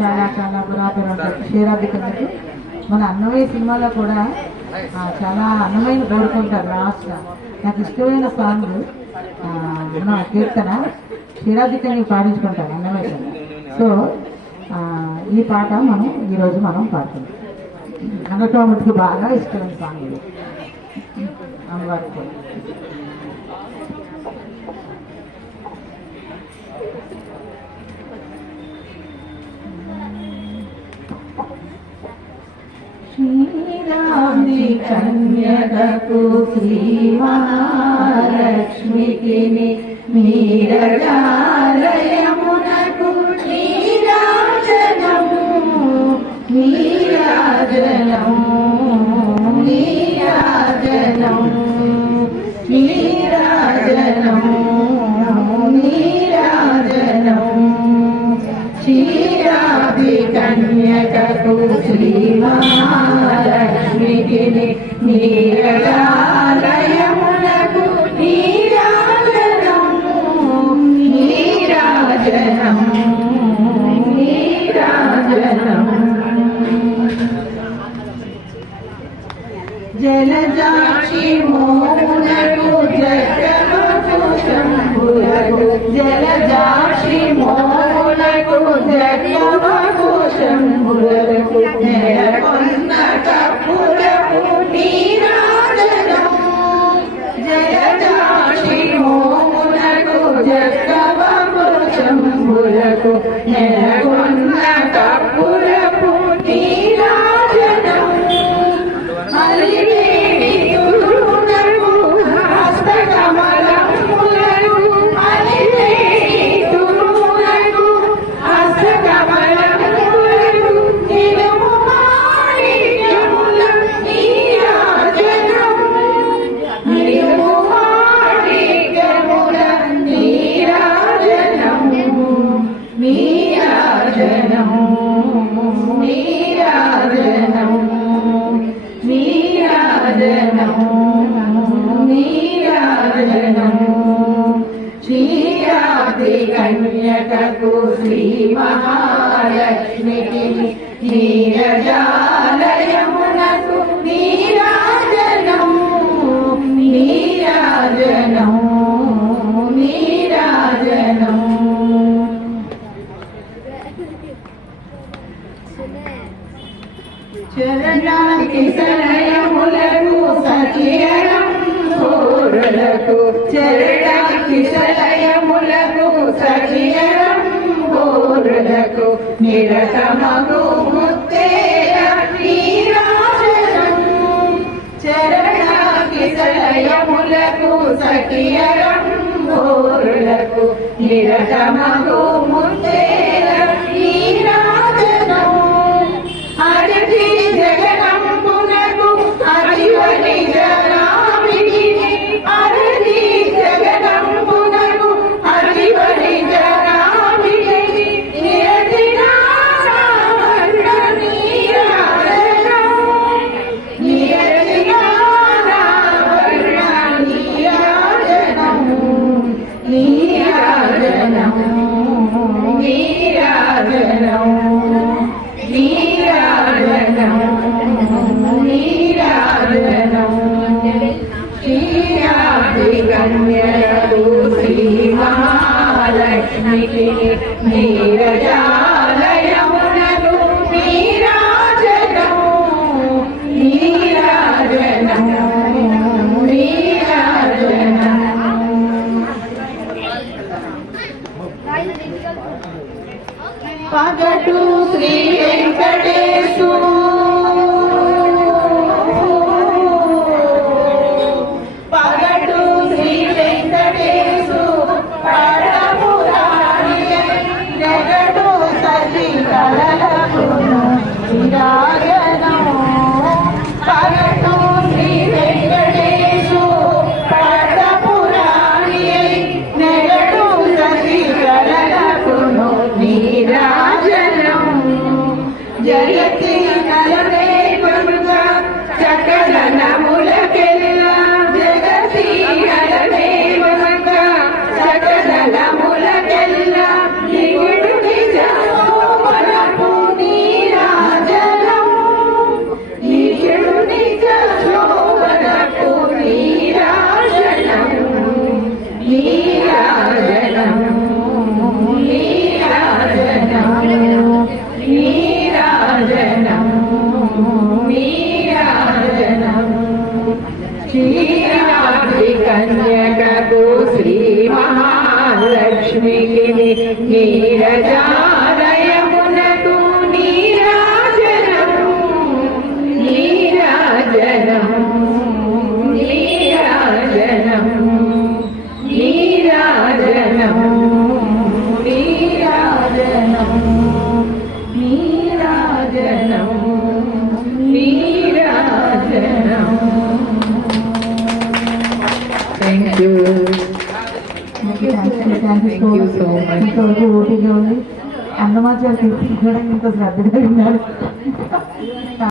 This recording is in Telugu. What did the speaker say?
చాలా చాలా పురాతన ఉంటుంది క్షీరాభికంకి. మన అన్నమయ్య సినిమాలో కూడా చాలా అన్నమయ్యను కోరుకుంటారు లాస్ట్గా. నాకు ఇష్టమైన సాంగ్ మన కీర్తన క్షీరాభికంగా పాడించుకుంటాను అన్నమయ్య. సో ఈ పాట ఈరోజు మనం పాడుతున్నాం. అన్నటోమటికి బాగా ఇష్టమైన సాంగ్ ఇది అమ్మవారికి. శ్రీరామి కన్యకకు శ్రీ మహాలక్ష్మికి నీరజాలయమునకు నీరాజనము నీరాజనము నీరాజనము నీరాజనము నీరాజనము క్షీరాది కన్యకకు శ్రీ మహాలక్ష్మికి నీరజాలయమునకు నీరాజనము నీరాజనము నీరాజనము జలజాక్షి మోమునకు జగమకు శంభులకు జలజాక్షి మోమునకు జగమకు శంభులకు నెలకొన్న కప్పులకు నీరాజనము జలజాక్షి మోమునకు జగమకు శంభులకు నెలకొన్న కప్పులకు నీరాజనము కన్యకకు శ్రీ మహాలక్ష్మికి నీరజాలయమునకు నీరాజనము నీరాజనము నీరాజనము చరణానికి సలయములకు సఖియరం కోరులకు చరణానికి సలయములకు సఖియరం కోరులకు నిరతమగు ముత్తేయ నీరాజనము చరణానికి సలయములకు సఖియరం కోరులకు నిరతమగు ముత్తేయ నీరాజనము అడిగి జగనంబునకు అడివని జనామిని అడిగి జగనంబునకు అడివని జనామిని నియతినారావర్ణ నీరాజనము నియతినారావర్ణ నీరాజనము నీరాజనము నీరాజనము కన్యకకు శ్రీ మహాలక్ష్మికి నీరజాలయమునకు నీరాజనము నీరాజనము నీరాజనము పగటు శ్రీ వెంకటేశు జయతి నలవే పడుగా చకల నములకెల్లా జగతి నలవే పడుగా చకల నములకెల్లా నిగుడు నిజము మనపు విరజాలయమునకు నీరాజనము నీరాజనము నీరాజనము నీరాజనము నీరాజనము నీరాజనము నీరాజనము. Thank you. So much. ఇంతవరకు ఓపిక ఉంది. అన్నమాచార్య కూడా ఇంత శ్రద్ధగా విన్నారు.